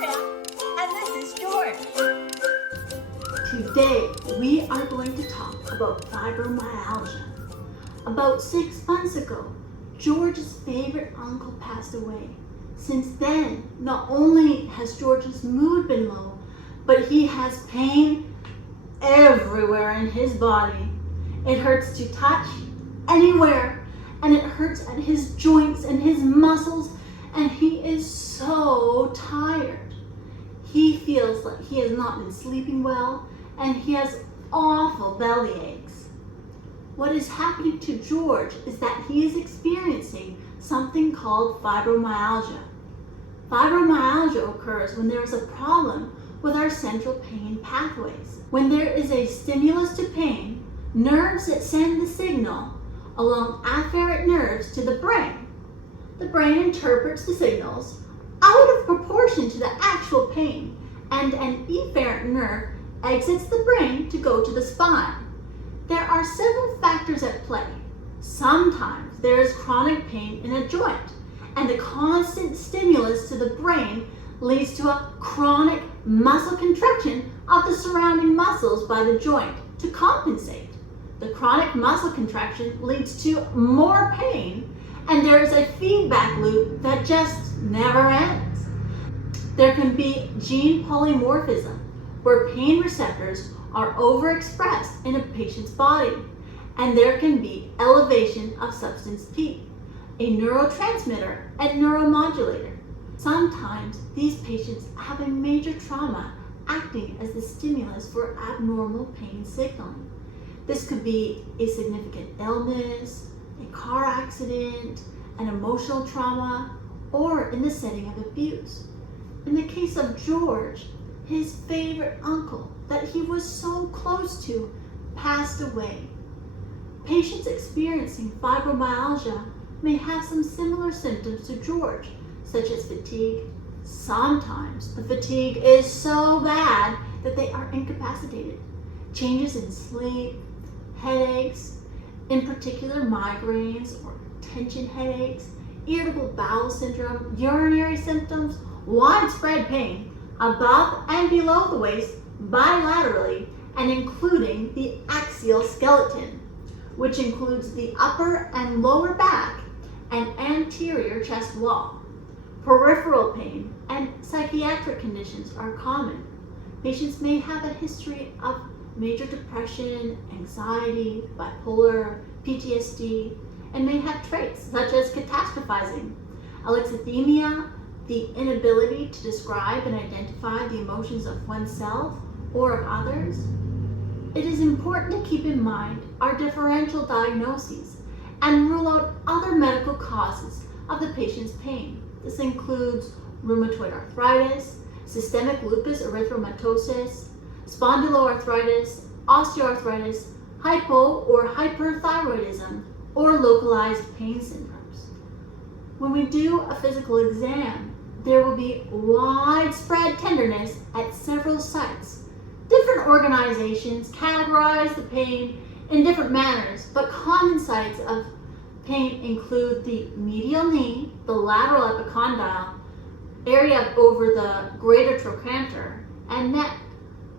Victoria, and this is George. Today, we are going to talk about fibromyalgia. About 6 months ago, George's favorite uncle passed away. Since then, not only has George's mood been low, but he has pain everywhere in his body. It hurts to touch anywhere, and it hurts at his joints and his muscles, and he is so tired. He feels like he has not been sleeping well, and he has awful belly aches. What is happening to George is that he is experiencing something called fibromyalgia. Fibromyalgia occurs when there is a problem with our central pain pathways. When there is a stimulus to pain, nerves that send the signal along afferent nerves to the brain. The brain interprets the signals out of proportion to the actual pain, and an efferent nerve exits the brain to go to the spine. There are several factors at play. Sometimes there is chronic pain in a joint, and the constant stimulus to the brain leads to a chronic muscle contraction of the surrounding muscles by the joint to compensate. The chronic muscle contraction leads to more pain, and there is a feedback loop that just never ends. There can be gene polymorphism, where pain receptors are overexpressed in a patient's body, and there can be elevation of substance P, a neurotransmitter and neuromodulator. Sometimes these patients have a major trauma acting as the stimulus for abnormal pain signaling. This could be a significant illness, a car accident, an emotional trauma, or in the setting of abuse. In the case of George, his favorite uncle that he was so close to passed away. Patients experiencing fibromyalgia may have some similar symptoms to George, such as fatigue. Sometimes the fatigue is so bad that they are incapacitated. Changes in sleep, headaches, in particular migraines or tension headaches, irritable bowel syndrome, urinary symptoms, widespread pain above and below the waist bilaterally, and including the axial skeleton, which includes the upper and lower back and anterior chest wall. Peripheral pain and psychiatric conditions are common. Patients may have a history of major depression, anxiety, bipolar, PTSD, and may have traits such as catastrophizing, alexithymia, the inability to describe and identify the emotions of oneself or of others. It is important to keep in mind our differential diagnoses and rule out other medical causes of the patient's pain. This includes rheumatoid arthritis, systemic lupus erythematosus, spondyloarthritis, osteoarthritis, hypo or hyperthyroidism, or localized pain syndromes. When we do a physical exam, there will be widespread tenderness at several sites. Different organizations categorize the pain in different manners, but common sites of pain include the medial knee, the lateral epicondyle, area over the greater trochanter, and neck.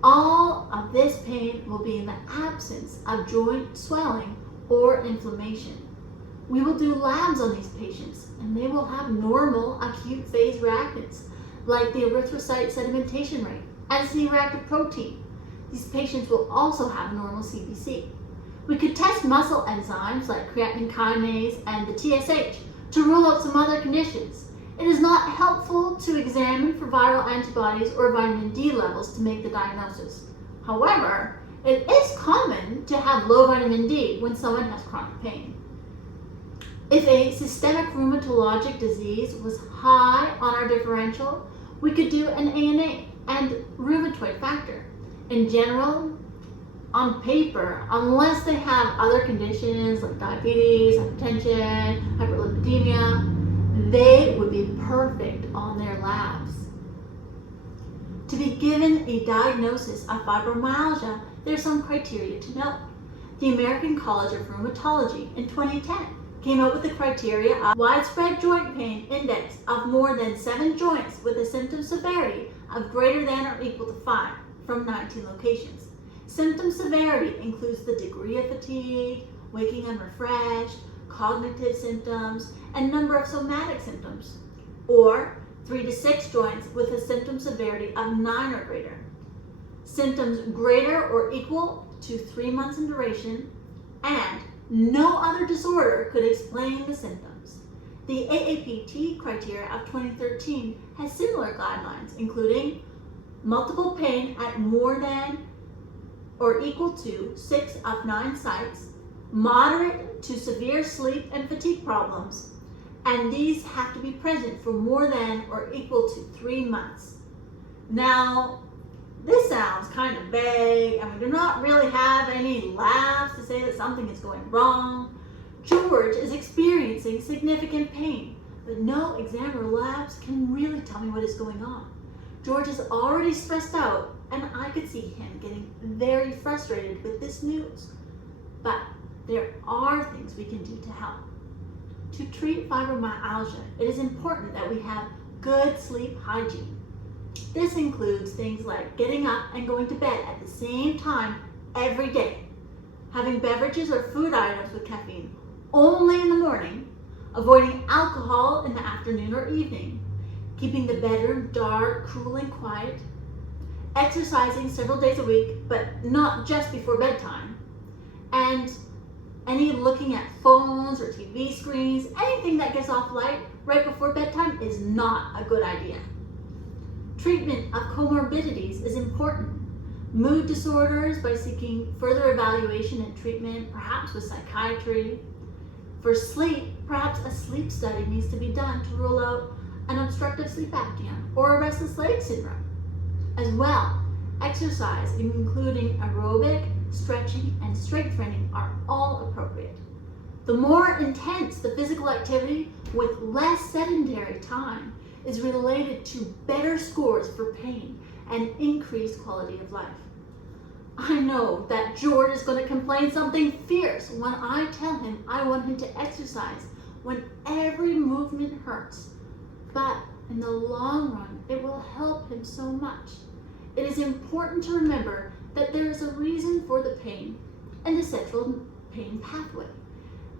All of this pain will be in the absence of joint swelling or inflammation. We will do labs on these patients, and they will have normal acute phase reactants, like the erythrocyte sedimentation rate and C-reactive protein. These patients will also have normal CBC. We could test muscle enzymes like creatine kinase and the TSH to rule out some other conditions. It is not helpful to examine for viral antibodies or vitamin D levels to make the diagnosis. However, it is common to have low vitamin D when someone has chronic pain. If a systemic rheumatologic disease was high on our differential, we could do an ANA and rheumatoid factor. In general, on paper, unless they have other conditions like diabetes, hypertension, hyperlipidemia, they would be perfect on their labs. To be given a diagnosis of fibromyalgia, there's some criteria to note. The American College of Rheumatology in 2010 came out with the criteria of widespread joint pain index of more than 7 joints with a symptom severity of greater than or equal to 5 from 19 locations. Symptom severity includes the degree of fatigue, waking unrefreshed, cognitive symptoms, and number of somatic symptoms, or 3 to 6 joints with a symptom severity of 9 or greater. Symptoms greater or equal to 3 months in duration, and no other disorder could explain the symptoms. The AAPT criteria of 2013 has similar guidelines, including multiple pain at more than or equal to 6 of 9 sites, moderate to severe sleep and fatigue problems, and these have to be present for more than or equal to 3 months. Now, this sounds kind of vague, and we do not really have any labs to say that something is going wrong. George is experiencing significant pain, but no exam or labs can really tell me what is going on. George is already stressed out, and I could see him getting very frustrated with this news. But there are things we can do to help. To treat fibromyalgia, it is important that we have good sleep hygiene. This includes things like getting up and going to bed at the same time every day, having beverages or food items with caffeine only in the morning, avoiding alcohol in the afternoon or evening, keeping the bedroom dark, cool, and quiet, exercising several days a week, but not just before bedtime, and any looking at phones or TV screens, anything that gets off light right before bedtime is not a good idea. Treatment of comorbidities is important. Mood disorders by seeking further evaluation and treatment, perhaps with psychiatry. For sleep, perhaps a sleep study needs to be done to rule out an obstructive sleep apnea or a restless leg syndrome. As well, exercise, including aerobic, stretching, and strength training, are all appropriate. The more intense the physical activity with less sedentary time is related to better scores for pain and increased quality of life. I know that George is going to complain something fierce when I tell him I want him to exercise when every movement hurts, but in the long run, it will help him so much. It is important to remember that there is a reason for the pain and the central pain pathway,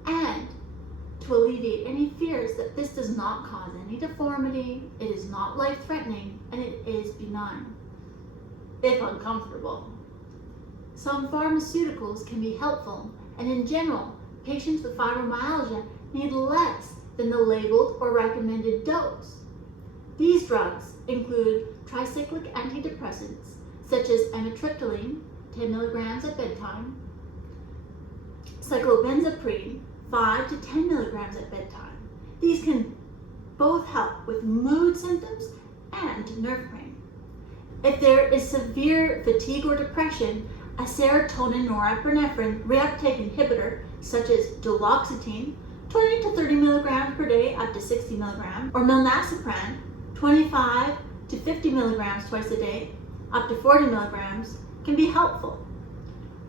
and to alleviate any fears that this does not cause any deformity, it is not life-threatening, and it is benign, if uncomfortable. Some pharmaceuticals can be helpful, and in general, patients with fibromyalgia need less than the labeled or recommended dose. These drugs include tricyclic antidepressants, such as amitriptyline, 10 milligrams at bedtime, cyclobenzaprine, 5 to 10 milligrams at bedtime. These can both help with mood symptoms and nerve pain. If there is severe fatigue or depression, a serotonin norepinephrine reuptake inhibitor, such as duloxetine, 20 to 30 milligrams per day up to 60 milligrams, or milnacipran, 25 to 50 milligrams twice a day, up to 40 milligrams, can be helpful.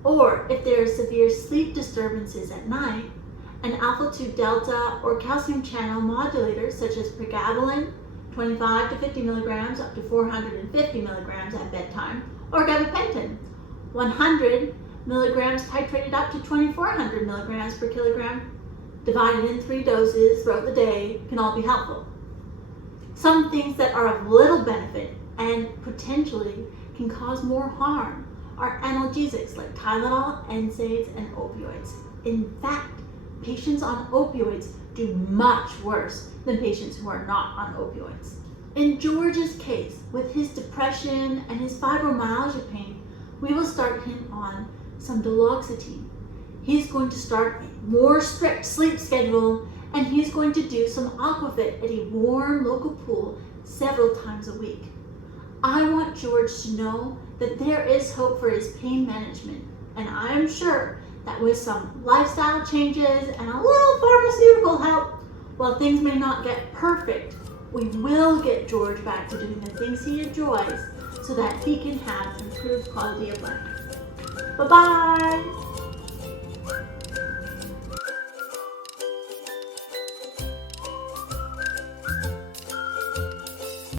Or if there are severe sleep disturbances at night, an alpha-2 delta or calcium channel modulator such as pregabalin, 25 to 50 milligrams up to 450 milligrams at bedtime, or gabapentin, 100 milligrams titrated up to 2400 milligrams per kilogram, divided in 3 doses throughout the day, can all be helpful. Some things that are of little benefit and potentially can cause more harm are analgesics like Tylenol, NSAIDs, and opioids. In fact, patients on opioids do much worse than patients who are not on opioids. In George's case, with his depression and his fibromyalgia pain, we will start him on some duloxetine. He's going to start a more strict sleep schedule, and he's going to do some aquafit at a warm local pool several times a week. I want George to know that there is hope for his pain management, and I am sure that with some lifestyle changes and a little pharmaceutical help, while things may not get perfect, we will get George back to doing the things he enjoys so that he can have improved quality of life. Bye-bye!